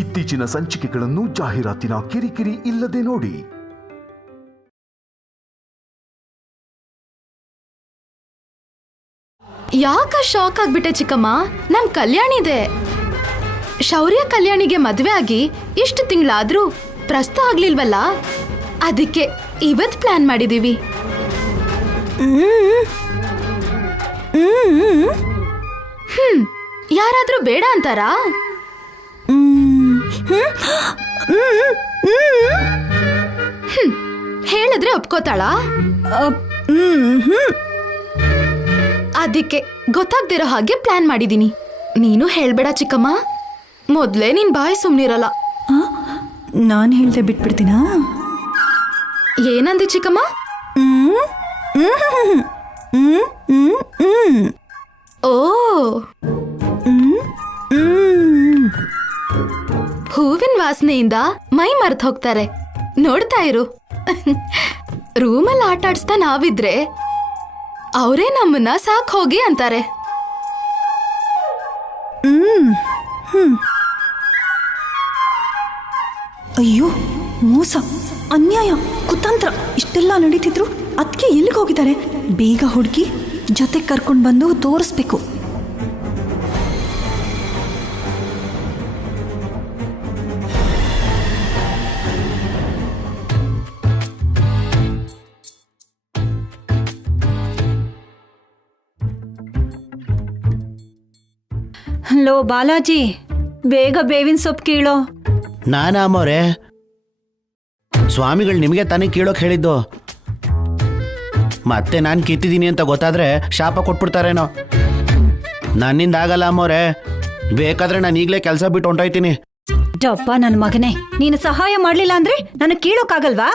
ಇತ್ತೀಚಿನ ಸಂಚಿಕೆಗಳನ್ನು ಜಾಹೀರಾತಿನ ಕಿರಿಕಿರಿ ಇಲ್ಲದೆ ನೋಡಿ. ಯಾಕ ಶಾಕ್ ಆಗ್ಬಿಟ್ಟೆ ಚಿಕ್ಕಮ್ಮ? ನಮ್ ಕಲ್ಯಾಣಿ ಇದೆ. ಶೌರ್ಯ ಕಲ್ಯಾಣಿಗೆ ಮದ್ವೆ ಆಗಿ ಇಷ್ಟು ತಿಂಗಳಾದ್ರೂ ಪ್ರಸ್ತ ಆಗ್ಲಿಲ್ವಲ್ಲ, ಅದಕ್ಕೆ ಇವತ್ ಪ್ಲಾನ್ ಮಾಡಿದೀವಿ. ಯಾರಾದ್ರೂ ಬೇಡ ಅಂತಾರಾ? ಹೇಳಿದ್ರೆ ಒಪ್ಕೋತಾಳ? ಅದಕ್ಕೆ ಗೊತ್ತಾಗ್ದಿರೋ ಹಾಗೆ ಪ್ಲಾನ್ ಮಾಡಿದೀನಿ. ನೀನು ಹೇಳ್ಬೇಡ ಚಿಕ್ಕಮ್ಮ, ಮೊದ್ಲೇ ನಿನ್ ಬಾಯಿ ಸುಮ್ನಿರಲ್ಲ. ನಾನು ಹೇಳ್ದೆ ಬಿಟ್ಬಿಡ್ತೀನಾ? ಏನಂದಿ ಚಿಕ್ಕಮ್ಮ? ಓ, ಹೂವಿನ ವಾಸನೆಯಿಂದ ಮೈ ಮರ್ತ್ ಹೋಗ್ತಾರೆ. ನೋಡ್ತಾ ಇರು. ರೂಮಲ್ಲಿ ಆಟ ಆಡಿಸ್ತಾ ನಾವಿದ್ರೆ ಅವರೇ ನಮ್ಮನ್ನ ಸಾಕ್ ಹೋಗಿ ಅಂತಾರೆ. ಅಯ್ಯೋ, ಮೋಸ, ಅನ್ಯಾಯ, ಕುತಂತ್ರ ಇಷ್ಟೆಲ್ಲ ನಡೀತಿದ್ರು ಅದಕ್ಕೆ ಎಲ್ಲಿಗೆ ಹೋಗಿದ್ದಾರೆ? ಬೇಗ ಹುಡುಗಿ ಜೊತೆ ಕರ್ಕೊಂಡು ಬಂದು ತೋರಿಸ್ಬೇಕು. ಲೋ ಬಾಲಾಜಿ, ಬೇಗ ಬೇವಿನ ಸೊಪ್ಪು ಕೀಳೋ. ನಾನಾ ಅಮ್ಮವ್ರೆ, ಸ್ವಾಮಿಗಳು ನಿಮಗೆ ತಾನೇ ಕೀಳೋಕ್ ಹೇಳಿದ್ದು. ಮತ್ತೆ ನಾನು ಕಿತ್ತಿದ್ದೀನಿ ಅಂತ ಗೊತ್ತಾದ್ರೆ ಶಾಪ ಕೊಟ್ಬಿಡ್ತಾರೇನೋ. ನನ್ನಿಂದ ಆಗಲ್ಲ ಅಮ್ಮವ್ರೆ, ಬೇಕಾದ್ರೆ ನಾನು ಈಗಲೇ ಕೆಲಸ ಬಿಟ್ಟು ಹೊಂಟೋಯ್ತೀನಿ. ಡಬ್ಬ ನನ್ನ ಮಗನೇ, ನೀನು ಸಹಾಯ ಮಾಡ್ಲಿಲ್ಲ ಅಂದ್ರೆ ನನಗೆ ಕೀಳೋಕ್ಕಾಗಲ್ವಾ?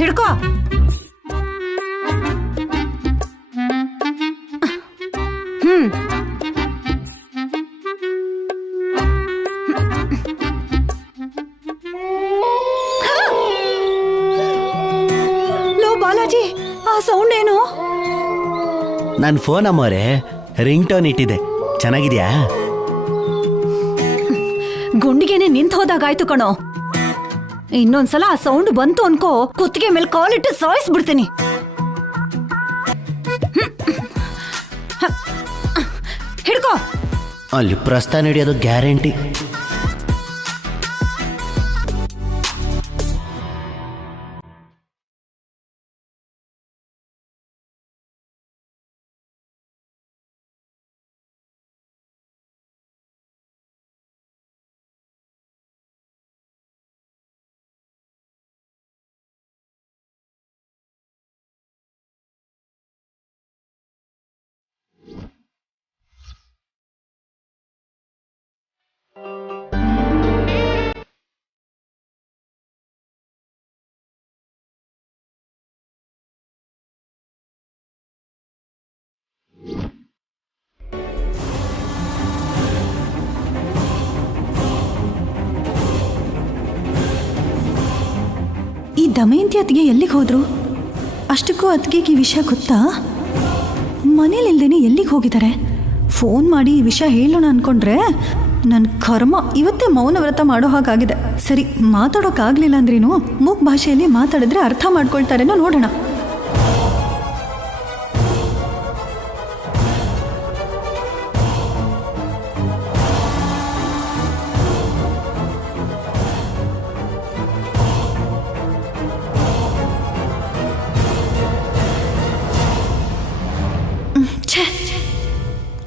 ಹಿಡ್ಕೋ. ಲೋ ಬಾಲಾಜಿ, ಆ ಸೌಂಡ್ ಏನು? ನನ್ನ ಫೋನ್ ಅಮ್ಮವ್ರೆ ರಿಂಗ್ ಟೋನ್ ಇಟ್ಟಿದೆ. ಚೆನ್ನಾಗಿದ್ಯಾ? ಗುಂಡಿಗೆನೆ ನಿಂತು ಹೋದಾಗಾಯ್ತು ಕಣೋ. ಇನ್ನೊಂದ್ಸಲ ಆ ಸೌಂಡ್ ಬಂತು ಅನ್ಕೋ, ಕುತ್ತಿಗೆ ಮೇಲೆ ಕಾಲಿಟ್ಟು ಸಾಯಿಸ್ಬಿಡ್ತೀನಿ. ಹಿಡ್ಕೋ. ಅಲ್ಲಿ ಪ್ರಸ್ತಾನ ಹಿಡಿಯೋದು ಗ್ಯಾರಂಟಿ. ಈ ದಮಯಂತಿ ಅತ್ತಿಗೆ ಎಲ್ಲಿಗೆ ಹೋದ್ರು? ಅಷ್ಟಕ್ಕೂ ಅತ್ತಿಗೆಗೆ ಈ ವಿಷಯ ಗೊತ್ತಾ? ಮನೇಲಿಲ್ದೇನೆ ಎಲ್ಲಿಗೆ ಹೋಗಿದ್ದಾರೆ? ಫೋನ್ ಮಾಡಿ ಈ ವಿಷಯ ಹೇಳೋಣ ಅನ್ಕೊಂಡ್ರೆ ನನ್ನ ಕರ್ಮ ಇವತ್ತೇ ಮೌನವ್ರತ ಮಾಡೋ ಹಾಗಾಗಿದೆ. ಸರಿ, ಮಾತಾಡೋಕ್ಕಾಗಲಿಲ್ಲ ಅಂದ್ರೇನು ಮೂಕ್ ಭಾಷೆಯಲ್ಲಿ ಮಾತಾಡಿದ್ರೆ ಅರ್ಥ ಮಾಡ್ಕೊಳ್ತಾರೇನೋ ನೋಡೋಣ.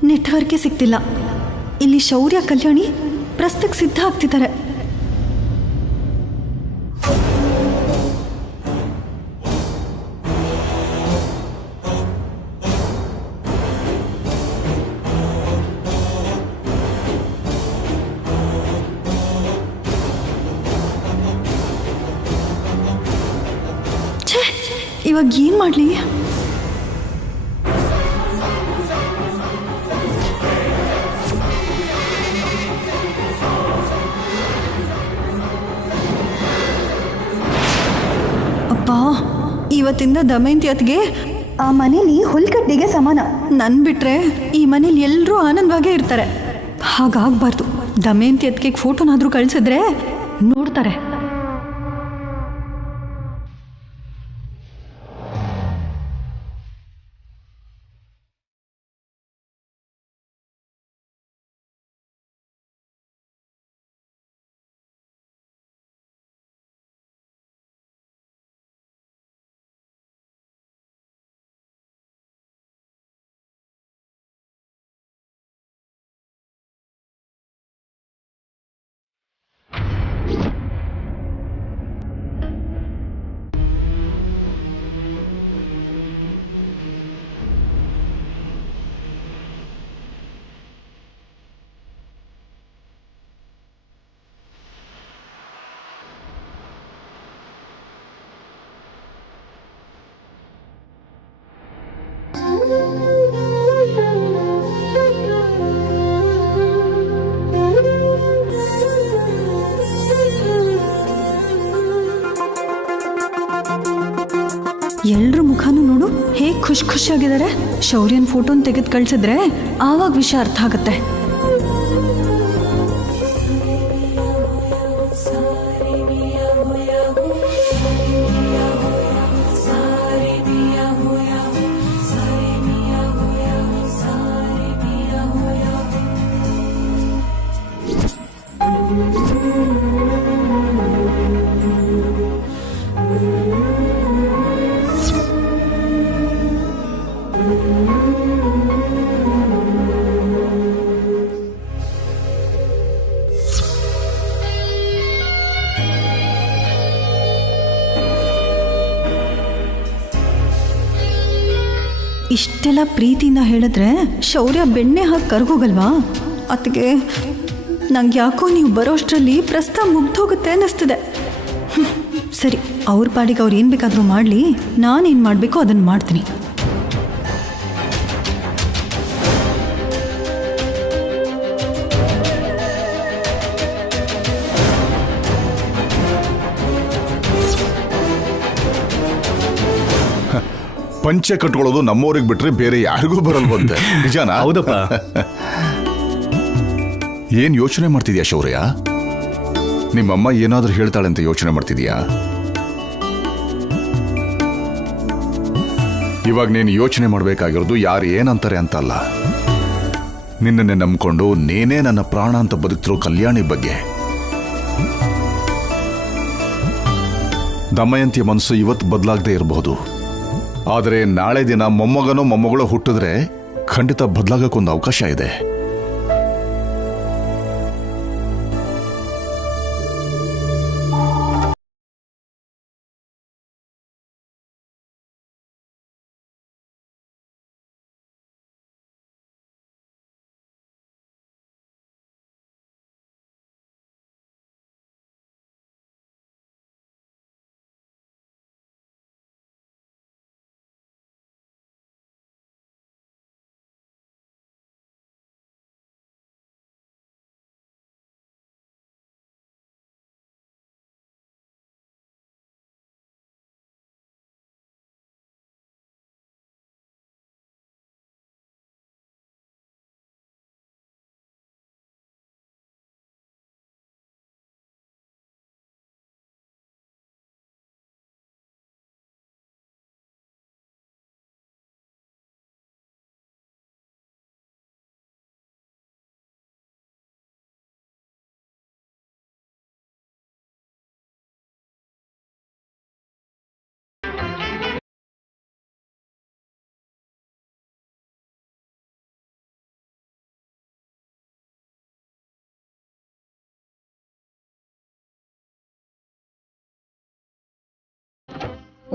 ನೆಟ್ವರ್ಕೇ ಸಿಗ್ತಿಲ್ಲ. ಇಲ್ಲಿ ಶೌರ್ಯ ಕಲ್ಯಾಣಿ ಪ್ರಸ್ತಕ್ಕೆ ಸಿದ್ಧ ಆಗ್ತಿದ್ದಾರೆ. ಇವಾಗ ಏನು ಮಾಡಲಿ? ಅಪ್ಪ, ಇವತ್ತಿಂದ ದಮಯಂತಿ ಅತ್ತಿಗೆ ಆ ಮನೇಲಿ ಹುಲ್ಕಟ್ಟಿಗೆ ಸಮಾನ. ನನ್ ಬಿಟ್ರೆ ಈ ಮನೇಲಿ ಎಲ್ಲರೂ ಆನಂದವಾಗೇ ಇರ್ತಾರೆ. ಹಾಗಾಗ್ಬಾರ್ದು. ದಮಯಂತಿ ಅದಕ್ಕೆ ಫೋಟೋನಾದ್ರೂ ಕಳ್ಸಿದ್ರೆ ನೋಡ್ತಾರೆ. ಎಲ್ರ ಮುಖನೂ ನೋಡು ಹೇಗೆ ಖುಷಿಯಾಗಿದ್ದಾರೆ. ಶೌರ್ಯನ್ ಫೋಟೋನ ತೆಗೆದು ಕಳ್ಸಿದ್ರೆ ಆವಾಗ ವಿಷಯ ಅರ್ಥ ಆಗುತ್ತೆ. ಇಷ್ಟೆಲ್ಲ ಪ್ರೀತಿಯಿಂದ ಹೇಳಿದ್ರೆ ಶೌರ್ಯ ಬೆಣ್ಣೆ ಹಾಕಿ ಕರ್ಗೋಗಲ್ವಾ? ಅದಕ್ಕೆ ನಂಗೆ ಯಾಕೋ ನೀವು ಬರೋಷ್ಟರಲ್ಲಿ ಪ್ರಸ್ತಾವ ಮುಗ್ದೋಗುತ್ತೆ ಅನ್ನಿಸ್ತಿದೆ. ಸರಿ, ಅವ್ರ ಪಾಡಿಗೆ ಅವ್ರು ಏನು ಬೇಕಾದರೂ ಮಾಡಲಿ, ನಾನೇನು ಮಾಡಬೇಕೋ ಅದನ್ನು ಮಾಡ್ತೀನಿ. ಪಂಚೆ ಕಟ್ಕೊಳ್ಳೋದು ನಮ್ಮವ್ರಿಗೆ ಬಿಟ್ರೆ ಬೇರೆ ಯಾರಿಗೂ ಬರಲ್ವಂತೆ. ನಿಜಾನಾ? ಹೌದಪ್ಪ. ಏನ್ ಯೋಚನೆ ಮಾಡ್ತಿದ್ಯಾ ಶೌರ್ಯ? ನಿಮ್ಮಮ್ಮ ಏನಾದ್ರೂ ಹೇಳ್ತಾಳೆ ಅಂತ ಯೋಚನೆ ಮಾಡ್ತಿದ್ಯಾ? ಇವಾಗ ನೀನು ಯೋಚನೆ ಮಾಡ್ಬೇಕಾಗಿರೋದು ಯಾರು ಏನಂತಾರೆ ಅಂತ ಅಲ್ಲ, ನಿನ್ನನ್ನೇ ನಂಬ್ಕೊಂಡು ನೀನೇ ನನ್ನ ಪ್ರಾಣ ಅಂತ ಬದುಕ್ತಿರೋ ಕಲ್ಯಾಣಿ ಬಗ್ಗೆ. ದಮಯಂತಿಯ ಮನಸ್ಸು ಇವತ್ತು ಬದಲಾಗದೆ ಇರಬಹುದು, ಆದರೆ ನಾಳೆ ದಿನ ಮೊಮ್ಮಗನೋ ಮೊಮ್ಮಗಳೋ ಹುಟ್ಟಿದ್ರೆ ಖಂಡಿತ ಬದಲಾಗಕ್ಕೊಂದು ಅವಕಾಶ ಇದೆ.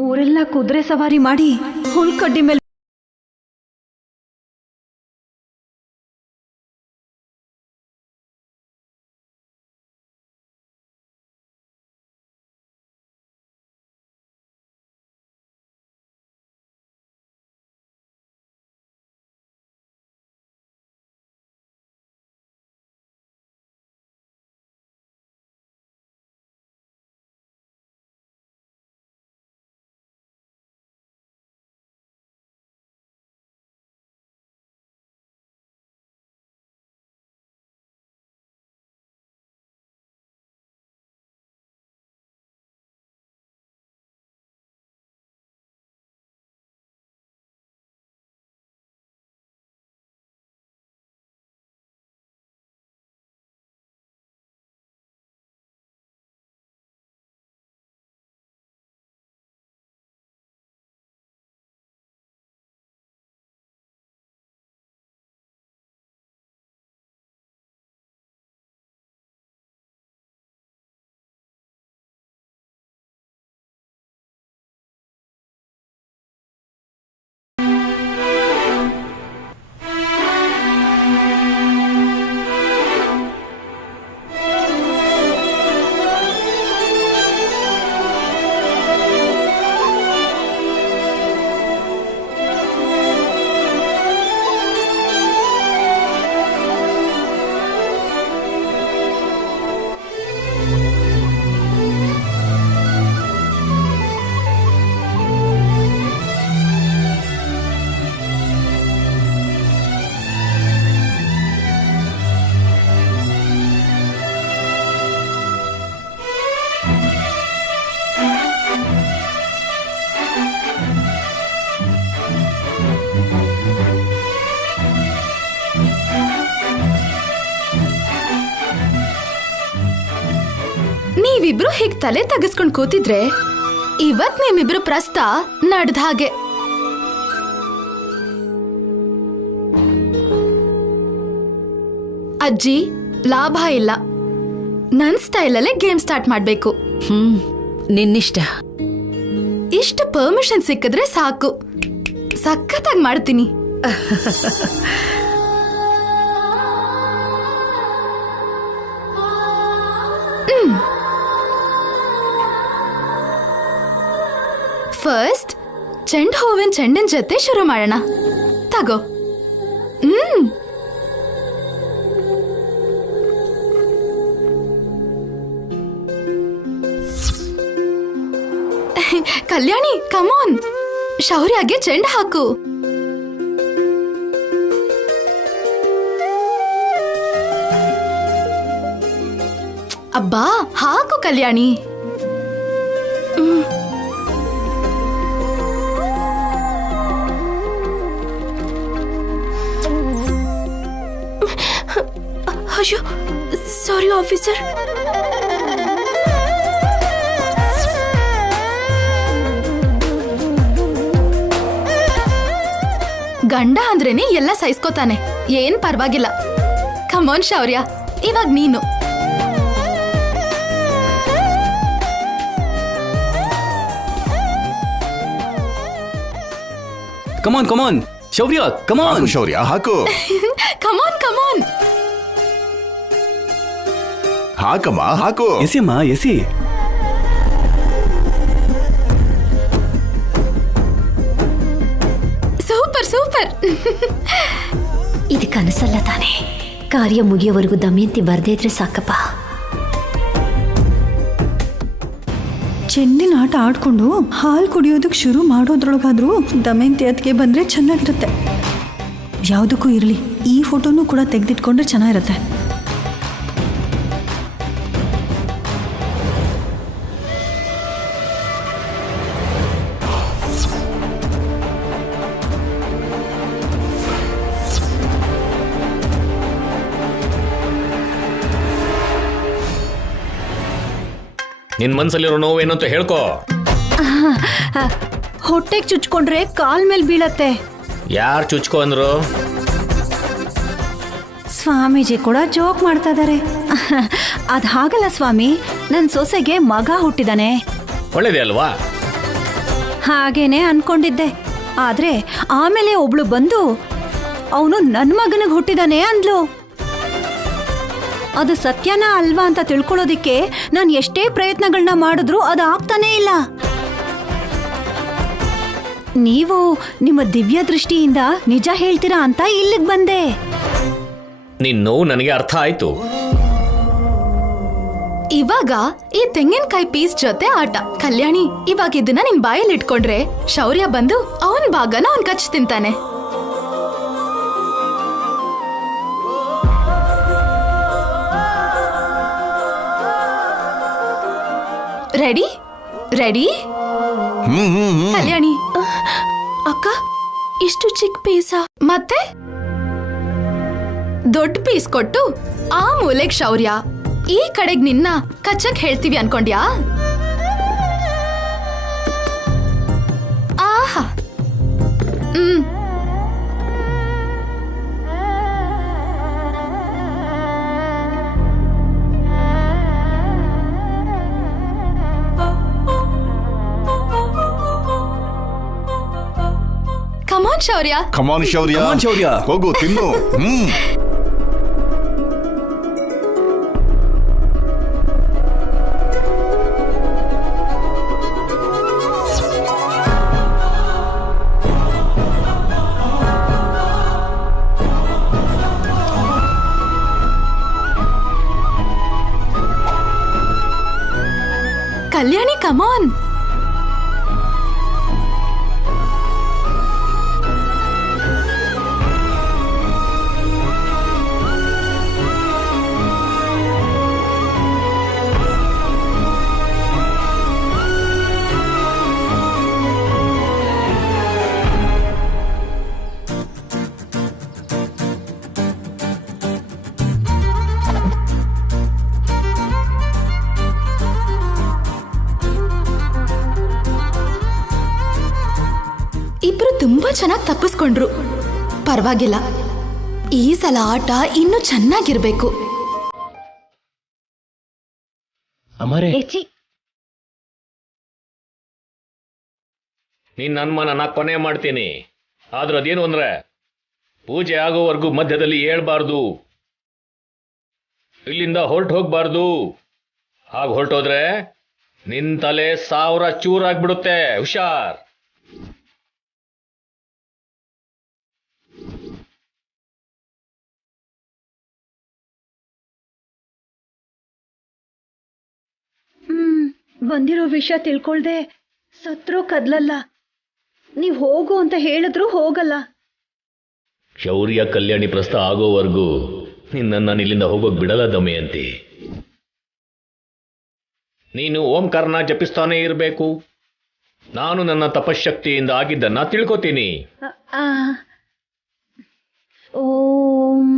ಊರೆಲ್ಲ ಕುದುರೆ ಸವಾರಿ ಮಾಡಿ ಹುಲ್ಕಡ್ಡಿ ಮೇಲೆ ನೀವಿಬ್ರು ಹೀಗ್ ತಲೆ ತಗಸ್ಕೊಂಡ್ ಕೂತಿದ್ರೆ ಇವತ್ ನಿಮ್ಮಿಬ್ರು ಪ್ರಸ್ತ ನಡ್ದ ಹಾಗೆ. ಅಜ್ಜಿ, ಲಾಭ ಇಲ್ಲ. ನನ್ ಸ್ಟೈಲಲ್ಲೇ ಗೇಮ್ ಸ್ಟಾರ್ಟ್ ಮಾಡ್ಬೇಕು. ನಿನ್ನಿಷ್ಟ. ಇಷ್ಟು ಪರ್ಮಿಷನ್ ಸಿಕ್ಕಿದ್ರೆ ಸಾಕು, ಸಖತ್ತಾಗಿ ಮಾಡ್ತೀನಿ. ಫಸ್ಟ್ ಚೆಂಡ್ ಹೂವಿನ ಚೆಂಡಿನ ಜೊತೆ ಶುರು ಮಾಡೋಣ. ತಗೋ. ಕಲ್ಯಾಣಿ, ಕಮಾನ್, ಶೌರ್ಯಗೆ ಚೆಂಡು ಹಾಕು. ಅಬ್ಬಾ, ಹಾಕು ಕಲ್ಯಾಣಿ. ಅಯ್ಯೋ, ಸಾರಿ ಆಫೀಸರ್. ಗಂಡ ಅಂದ್ರೇನೆ ಎಲ್ಲ ಸಹಿಸ್ಕೋತಾನೆ, ಏನ್ ಪರವಾಗಿಲ್ಲ. ಕಮಾನ್ ಶೌರ್ಯ, ಇವಾಗ ನೀನು. ಕಮಾನ್ ಕಮಾನ್ ಶೌರ್ಯ, ಕಮಾನ್ ಶೌರ್ಯ, ಹಾಕು. ಕಮಾನ್ ಕಮಾನ್. ಹಾಕಮ್ಮ, ಹಾಕು. ಎಸಿಯಮ್ಮ, ಎಸಿ. Super super. ಇದು ಕನಸಲ್ಲ ತಾನೆ. ಕಾರ್ಯ ಮುಗಿಯೋವರೆಗೂ ದಮಯಂತಿ ಬರ್ದೇ ಇದ್ರೆ ಸಾಕಪ್ಪ. ಚೆಂಡಿನ ಆಟ ಆಡ್ಕೊಂಡು ಹಾಲು ಕುಡಿಯೋದಕ್ಕೆ ಶುರು ಮಾಡೋದ್ರೊಳಗಾದ್ರೂ ದಮಯಂತಿ ಅದಕ್ಕೆ ಬಂದರೆ ಚೆನ್ನಾಗಿರುತ್ತೆ. ಯಾವುದಕ್ಕೂ ಇರಲಿ, ಈ ಫೋಟೋನೂ ಕೂಡ ತೆಗೆದಿಟ್ಕೊಂಡ್ರೆ ಚೆನ್ನಾಗಿರುತ್ತೆ. ನಿನ್ ಮನ್ಸಲ್ಲಿರೋ ನೋವೇನು ಅಂತ ಹೇಳ್ಕೋ. ಹೊಟ್ಟೆಗೆ ಚುಚ್ಕೊಂಡ್ರೆ ಕಾಲ್ ಮೇಲೆ ಬೀಳತ್ತೆ. ಯಾರು ಚುಚ್ಕೋ ಅಂದ್ರು? ಸ್ವಾಮೀಜಿ ಕೂಡ ಜೋಕ್ ಮಾಡ್ತಾ ಇದಾರೆ. ಅದ್ ಹಾಗಲ್ಲ ಸ್ವಾಮಿ, ನನ್ ಸೊಸೆಗೆ ಮಗ ಹುಟ್ಟಿದಾನೆ. ಒಳ್ಳೇದೇ ಅಲ್ವಾ? ಹಾಗೇನೆ ಅನ್ಕೊಂಡಿದ್ದೆ. ಆದ್ರೆ ಆಮೇಲೆ ಒಬ್ಳು ಬಂದು ಅವನು ನನ್ ಮಗನಿಗೆ ಹುಟ್ಟಿದಾನೆ ಅಂದ್ಲು. ಅದು ಸತ್ಯನ ಅಲ್ವಾ ಅಂತ ತಿಳ್ಕೊಳ್ಳೋದಿಕ್ಕೆ ನಾನು ಎಷ್ಟೇ ಪ್ರಯತ್ನಗಳನ್ನ ಮಾಡಿದ್ರು ಅದು ಆಗ್ತಾನೇ ಇಲ್ಲ. ನೀವು ನಿಮ್ಮ ದಿವ್ಯ ದೃಷ್ಟಿಯಿಂದ ನಿಜ ಹೇಳ್ತೀರಾ ಅಂತ ಇಲ್ಲಿಗೆ ಬಂದೆ. ನಿನ್ ನೋವು ನನಗೆ ಅರ್ಥ ಆಯ್ತು. ಇವಾಗ ಈ ತೆಂಗಿನಕಾಯಿ ಪೀಸ್ ಜೊತೆ ಆಟ. ಕಲ್ಯಾಣಿ, ಇವಾಗ ಇದನ್ನ ನಿನ್ ಬಾಯಲ್ಲಿ ಇಟ್ಕೊಂಡ್ರೆ ಶೌರ್ಯ ಬಂದು ಅವನ್ ಭಾಗನ ಅವನ್ ಕಚ್ ತಿಂತಾನೆ. Ready ready. ಕಲ್ಯಾಣಿ, ಅಕ್ಕ, ಇಷ್ಟು ಚಿಕ್ಕ ಪೀಸ? ಮತ್ತೆ ದೊಡ್ಡ ಪೀಸ್ ಕೊಟ್ಟು ಆ ಮೂಲೆಗ್ ಶೌರ್ಯ, ಈ ಕಡೆಗ್ ನಿನ್ನ ಕಚ್ಚಕ್ ಹೇಳ್ತೀವಿ ಅನ್ಕೊಂಡ್ಯಾ? ಆಹಾ. ಕಮಾನ್ ಶೌರ್ಯ. ಕಮಾನ್ ಶೌರ್ಯ, ಕಮಾನ್ ಶೌರ್ಯ, ಹೋಗು ತಿನ್ನು. ಕಲ್ಯಾಣಿ, ಕಮಾನ್. ತಪ್ಪಿಸ್ಕೊಂಡ್ರು. ಪರವಾಗಿಲ್ಲ, ಈ ಸಲ ಆಟ ಇನ್ನೂ ಚೆನ್ನಾಗಿರ್ಬೇಕು. ಅಮರೇ, ನಿನ್ನ ಅನುಮಾನ ನಾ ಕೊನೆ ಮಾಡ್ತೀನಿ. ಆದ್ರೆ ಅದೇನು ಅಂದ್ರೆ ಪೂಜೆ ಆಗೋವರೆಗೂ ಮಧ್ಯದಲ್ಲಿ ಹೇಳ್ಬಾರ್ದು, ಇಲ್ಲಿಂದ ಹೋಗ್ಬಾರ್ದು. ಹಾಗೆ ಹೊರಟೋದ್ರೆ ನಿನ್ ತಲೆ 1000 ಚೂರಾಗ್ಬಿಡುತ್ತೆ. ಹುಷಾರ್. ಬಂದಿರೋ ವಿಷಯ ತಿಳ್ಕೊಳ್ದೆ ಸತ್ರೋ ಕದ್ಲಲ್ಲ. ನೀವ್ ಹೋಗು ಅಂತ ಹೇಳಿದ್ರು ಹೋಗಲ್ಲ. ಶೌರ್ಯ ಕಲ್ಯಾಣಿ ಪ್ರಸ್ತಾವ ಆಗೋವರೆಗೂ ನಿನ್ನನ್ನು ಇಲ್ಲಿಂದ ಹೋಗೋಕ್ ಬಿಡಲ್ಲ ದಮಯಂತಿ. ನೀನು ಓಂಕಾರನ ಜಪಿಸ್ತಾನೇ ಇರಬೇಕು. ನಾನು ನನ್ನ ತಪಶಕ್ತಿಯಿಂದ ಆಗಿದ್ದನ್ನ ತಿಳ್ಕೊತೀನಿ. ಓಂ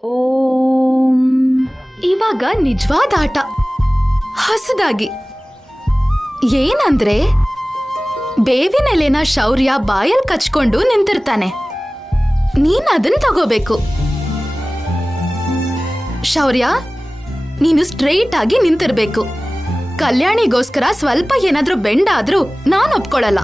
ಓಂ. ಇವಾಗ ನಿಜವಾದ ಆಟ ಹೊಸದಾಗಿ ಏನಂದ್ರೆ ಬೇವಿನ ಎಲೆನ ಶೌರ್ಯ ಬಾಯಲ್ ಕಚ್ಕೊಂಡು ನಿಂತಿರ್ತಾನೆ. ನೀನ್ ಅದನ್ನ ತಗೋಬೇಕು. ಶೌರ್ಯ, ನೀನು ಸ್ಟ್ರೈಟ್ ಆಗಿ ನಿಂತಿರ್ಬೇಕು. ಕಲ್ಯಾಣಿಗೋಸ್ಕರ ಸ್ವಲ್ಪ ಏನಾದ್ರೂ ಬೆಂಡ್ ಆದ್ರೂ ನಾನ್ ಒಪ್ಕೊಳ್ಳಲ್ಲ.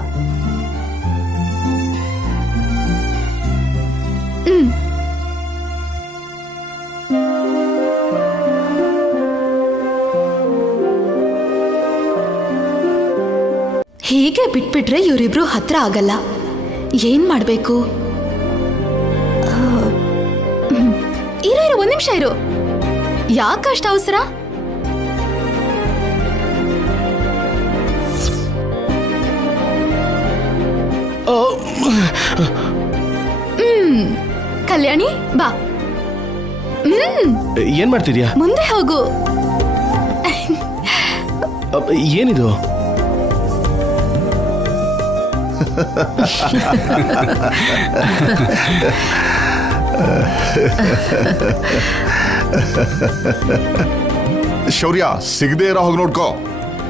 ಹೀಗೆ ಬಿಟ್ಬಿಟ್ರೆ ಇವರಿಬ್ರು ಹತ್ರ ಆಗಲ್ಲ. ಏನ್ ಮಾಡ್ಬೇಕು? ಇರು, 1 ನಿಮಿಷ ಇರು. ಯಾಕಷ್ಟ ಅವಸರ? ಕಲ್ಯಾಣಿ ಬಾ. ಏನ್ ಮಾಡ್ತಿದ್ಯಾ? ಮುಂದೆ ಹೋಗು. ಏನಿದು? ಶೌರ್ಯ, ಸಿಗದೆ ಇರೋ ಹೋಗಿ ನೋಡ್ಕೋ.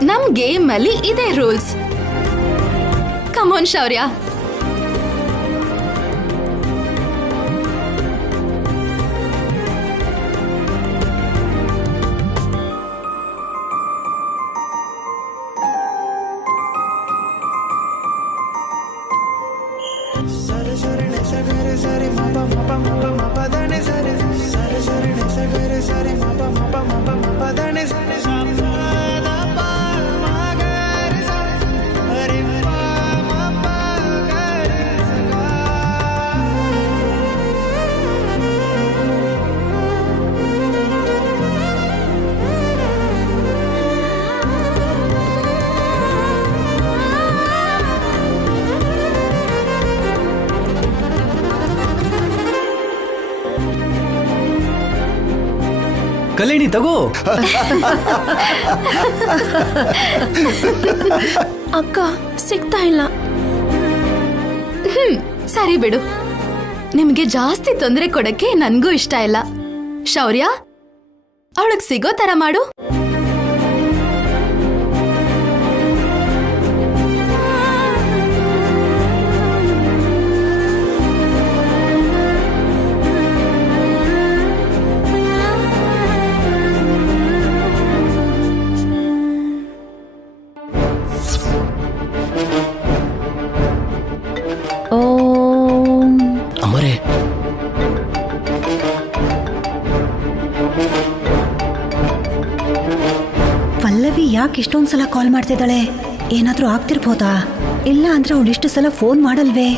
ನಮ್ ಗೇಮ್ ಅಲ್ಲಿ ಇದೆ ರೂಲ್ಸ್. ಕಮಾನ್ ಶೌರ್ಯ. ಕಲ್ಯಾಣಿ ತಗೋ. ಅಕ್ಕ ಸಿಗ್ತಾ ಇಲ್ಲ. ಸರಿ ಬಿಡು, ನಿಮ್ಗೆ ಜಾಸ್ತಿ ತೊಂದರೆ ಕೊಡಕ್ಕೆ ನನ್ಗೂ ಇಷ್ಟ ಇಲ್ಲ. ಶೌರ್ಯ, ಅವಳಗ್ ಸಿಗೋ ತರ ಮಾಡು. ಅಮರೇ, ಪಲ್ಲವಿ ಯಾಕೆ ಇಷ್ಟೊಂದ್ಸಲ ಕಾಲ್ ಮಾಡ್ತಿದ್ದಾಳೆ? ಏನಾದ್ರೂ ಆಗ್ತಿರ್ಬೋದಾ? ಇಲ್ಲ ಅಂದ್ರೆ ಅವಳು ಇಷ್ಟು ಸಲ ಫೋನ್ ಮಾಡಲ್ವೇ?